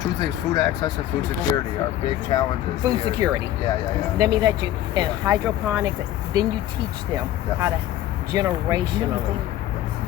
Two things: food access and food security are big challenges. Food here. security. Yeah. Let me let you. And hydroponics. Then you teach them Yes. how to generationally.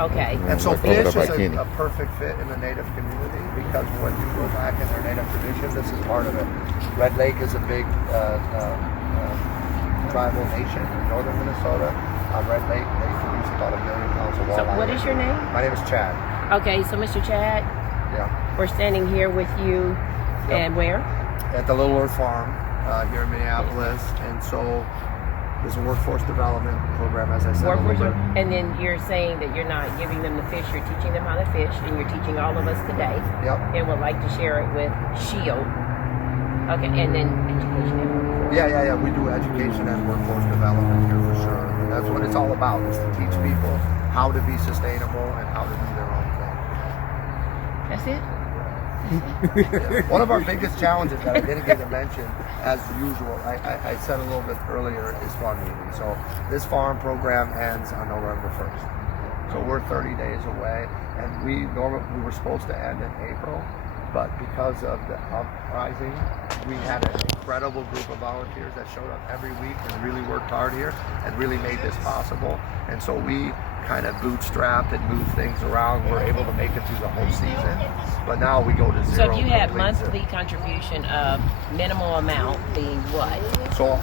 Okay. And so Like over fish there is by Kenny. a perfect fit in the native community because when you go back in their native tradition, this is part of it. Red Lake is a big tribal nation in northern Minnesota. Red Lake, they produce about 1 million pounds of So walleye. what is your name? My name is Chad. Okay. So Mr. Chad, Yeah. we're standing here with you, Yep. and where? At the Little Earth Farm here in Minneapolis. And so there's a workforce development program, as I said. Workforce, and then you're saying that you're not giving them the fish, you're teaching them how to fish, and you're teaching all of us today, Yep. and would like to share it with Shield. Okay, and then education and workforce. Yeah. We do education and workforce development here for sure. And that's what it's all about, is to teach people how to be sustainable and how to do their own thing. That's it? Yeah. One of our biggest challenges that I didn't get to mention, as usual, I said a little bit earlier, is funding. So this farm program ends on November 1st. So we're 30 days away, and we were supposed to end in April, but because of the uprising, we had an incredible group of volunteers that showed up every week and really worked hard here and really made this possible. And so we kind of bootstrapped and moved things around. We're able to make it through the whole season, but now we go to zero. So if you had complete zero. monthly contribution of minimal amount being what? So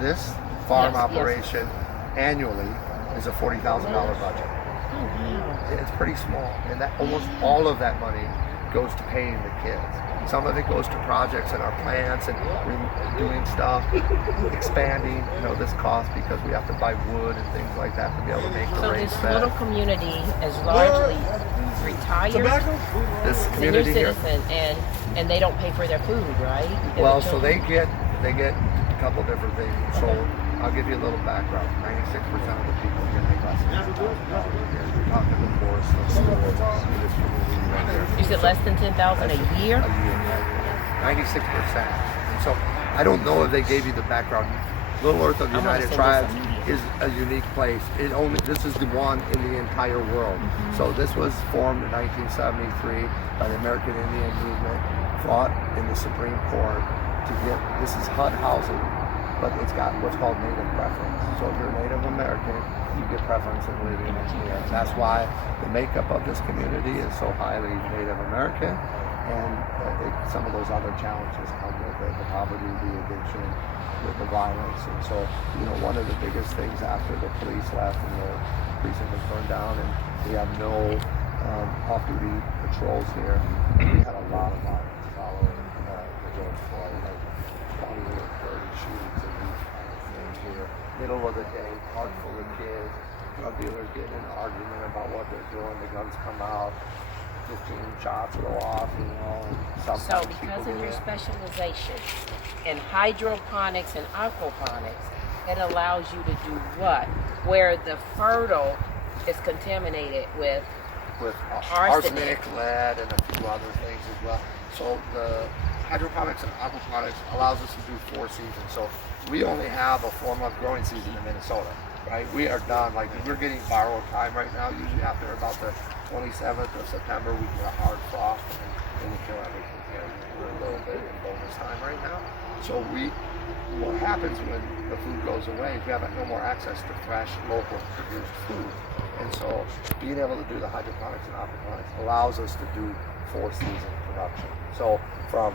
this farm Yes, yes. operation annually is a $40,000 budget. Oh, wow. It's pretty small, and that almost all of that money goes to paying the kids. Some of it goes to projects in our plants and doing stuff, expanding. This cost because we have to buy wood and things like that to be able to make the So raised this bed. little community is largely retired This senior community here. citizen, and they don't pay for their food, right? And the Well, so children- they get a couple different things. So I'll give you a little background. 96% of the people here make less than $10,000 a year. You're talking the forest, the schools, this community right there. You said less than 10,000 a year? A year, 96%. And so I don't know if they gave you the background. Little Earth of I'm gonna United send Tribes this immediately. is a unique place. This is the one in the entire world. Mm-hmm. So this was formed in 1973 by the American Indian movement, fought in the Supreme Court to get, this is HUD housing, but it's got what's called Native preference. So if you're Native American, you get preference in living here. That's why the makeup of this community is so highly Native American, and some of those other challenges come with it, the poverty, the addiction, with the violence. And so, one of the biggest things after the police left and the precinct was burned down and we have no off-duty patrols here, we had a lot of violence following the George Floyd, like 20 or 30 shootings and these kind of things here. Middle of the day, park full of kids, drug dealers getting in an argument about what they're doing, the guns come out, 15 shots go off, and sometimes So people because of get your in. specialization in hydroponics and aquaponics, it allows you to do what? Where the fertile is contaminated with arsenic, lead, and a few other things as well. So the hydroponics and aquaponics allows us to do 4 seasons. So we only have a 4-month growing season in Minnesota, right? We are done. Like, we're getting borrowed time right now. Usually after about the 27th of September, we get a hard frost and we kill everything here. We're a little bit in bonus time right now. So what happens when the food goes away is we have no more access to fresh, local produced food. And so being able to do the hydroponics and aquaponics allows us to do 4-season production. So from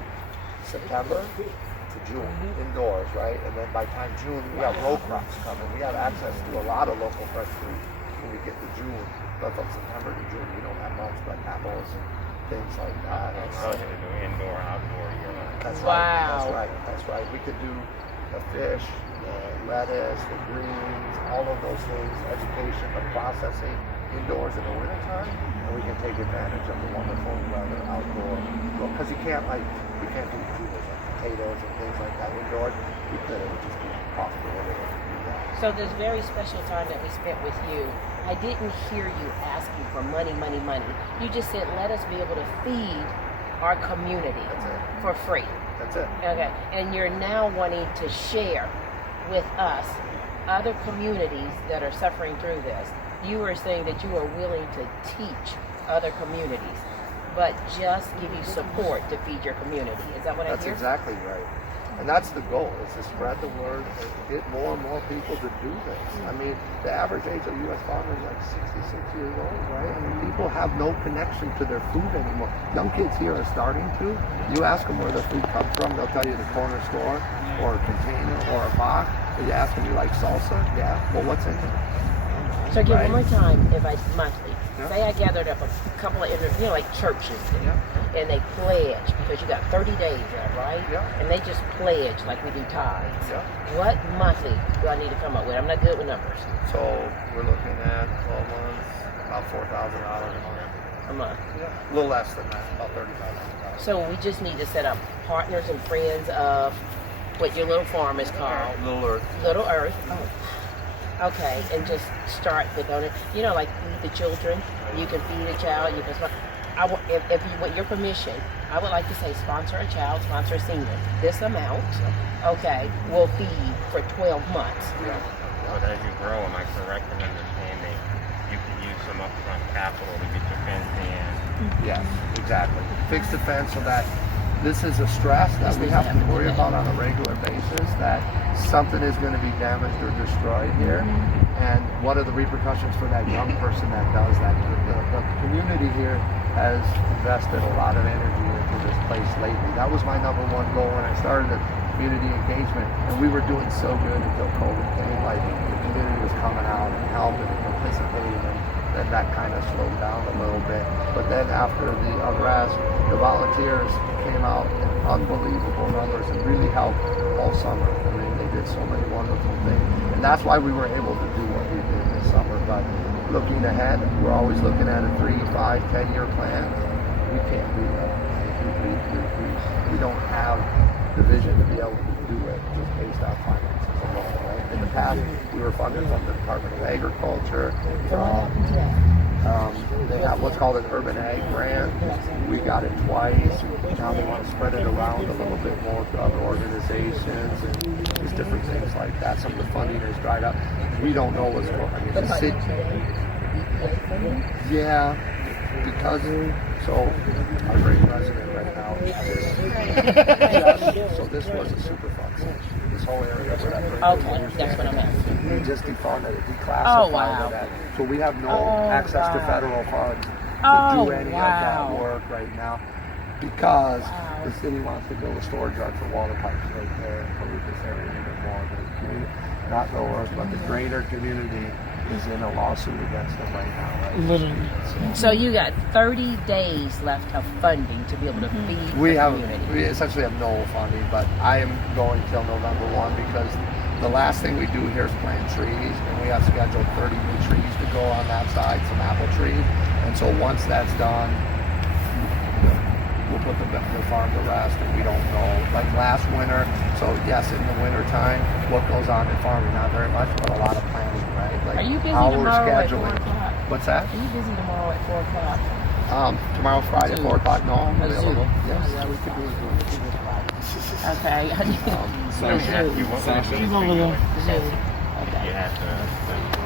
September to June, indoors, right? And then by time June, we have row crops coming. We have access to a lot of local fresh food when we get to June. But from September to June, we don't have much but apples and things like that. And so, to do indoor and outdoor year-round. that's Wow. right. That's right. We could do the fish, the lettuce, the greens, all of those things, education, the processing indoors in the wintertime, and we can take advantage of the wonderful weather outdoor. Because we can't do tomatoes and potatoes and things like that indoors. We could, it would just be cost prohibitive to do that. So this very special time that we spent with you, I didn't hear you asking for money. You just said, let us be able to feed our community That's it. for free. That's it. Okay, and you're now wanting to share with us other communities that are suffering through this. You were saying that you are willing to teach other communities. but just give you support to feed your community. Is that what I That's hear? exactly right. And that's the goal, is to spread the word and get more and more people to do this. I mean, the average age of U.S. farmer is like 66 years old, right? I mean, people have no connection to their food anymore. Young kids here are starting to. You ask them where their food comes from, they'll tell you the corner store or a container or a box. You ask them, you like salsa? Yeah. Well, what's in it? So again, Right. one more time, if I monthly, Yeah. say I gathered up a couple of, like churches, Yeah. and they pledge, because you got 30 days left, right? Yeah. And they just pledge like we do tithes. Yeah. What monthly do I need to come up with? I'm not good with numbers. So we're looking at 12 months, about $4,000 a month. A month. Yeah. A little less than that, about $3,500. So we just need to set up partners and friends of what your little farm is called, Little Earth. Little Earth. Okay, and just start with on it. Like feed the children. You can feed a child. You can. If you with your permission, I would like to say sponsor a child, sponsor a senior. This amount, okay, will feed for 12 months. Yeah. But as you grow, am I correct in understanding you can use some upfront capital to get your fence in? Yes, exactly. Fix the fence so that this is a stress that we have to worry about on a regular basis, that something is going to be damaged or destroyed here. And what are the repercussions for that young person that does that? The community here has invested a lot of energy into this place lately. That was my number one goal when I started the community engagement. And we were doing so good until COVID came. Like, the community was coming out and helping and participating, and then that kind of slowed down a little bit. But then after the unrest, the volunteers came out in unbelievable numbers and really helped all summer. I mean, they did so many wonderful things. And that's why we were able to do what we did this summer. But looking ahead, we're always looking at a 3, 5, 10-year plan. We can't do that. We don't have the vision to be able to do it just based on finances alone. Right? In the past, we were funded from the Department of Agriculture, from they have what's called an urban ag grant. We got it twice. Now they want to spread it around a little bit more to other organizations and just different things like that. Some of the funding has dried up. We don't know what's going on. I mean, the city, yeah, because our great president right now is so this was a super fund center. This whole area where that Okay, that's what I'm asking. he just defunded it, declassified Oh, wow. that. So we have no access to federal funds to Oh, do any of that work right now because the city wants to build a storage yard for water pipes right there and pollute this area even more. The community, not the worst, but the greater community is in a lawsuit against them right now. Right? Literally. So you got 30 days left of funding to be able to feed We the community. we essentially have no funding, but I am going till November 1 because the last thing we do here is plant trees, and we have scheduled 30 new trees to go on that side, some apple trees. And so once that's done, we'll put the farm to rest, and we don't know. Like last winter, so yes, in the winter time, what goes on in farming? Not very much, but a lot of planning, right? Like Are you busy how we're tomorrow at 4 scheduling. o'clock? What's that? Are you busy tomorrow at 4 o'clock? Tomorrow, Friday, 4 o'clock. No, I'm A Zoom. available. Yes. Yeah, we could do it. Okay. You want Sasha. me She's to over speak there. with Okay. you have to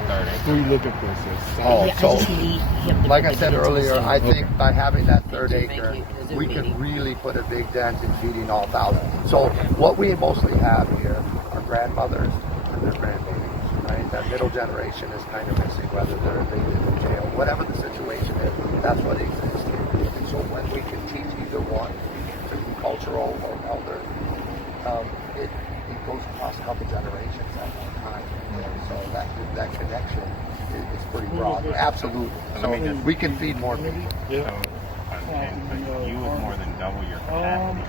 start it. We look at this as Oh, Yeah, I so just need him to like I put said it into earlier, Zoom. I think by having that third Make acre, it a Zoom we could meeting. really put a big dent in feeding all thousands. So what we mostly have here are grandmothers and their grandbabies, right? That middle generation is kind of missing, whether they live in jail, whatever the situation is, that's what exists here. And so when we can teach either one, through cultural or elder, it goes across a couple generations at one time. So that connection is pretty broad. Absolutely. So we can feed more people. So, and so you would more than double your capacity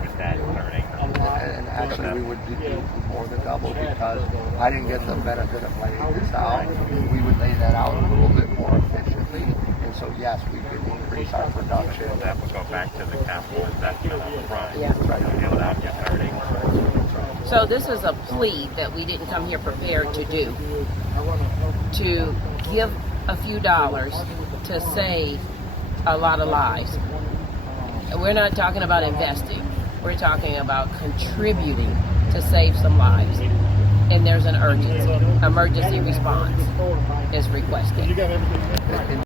with that third acre. And actually we would do more than double because I didn't get the benefit of laying this out. We would lay that out a little bit more efficiently. And so yes, we could increase our production. That would go back to the capital investment up front. Yeah. To build out your third acre. So this is a plea that we didn't come here prepared to do. To give a few dollars to save a lot of lives. We're not talking about investing. We're talking about contributing to save some lives. And there's an urgency. Emergency response is requested. And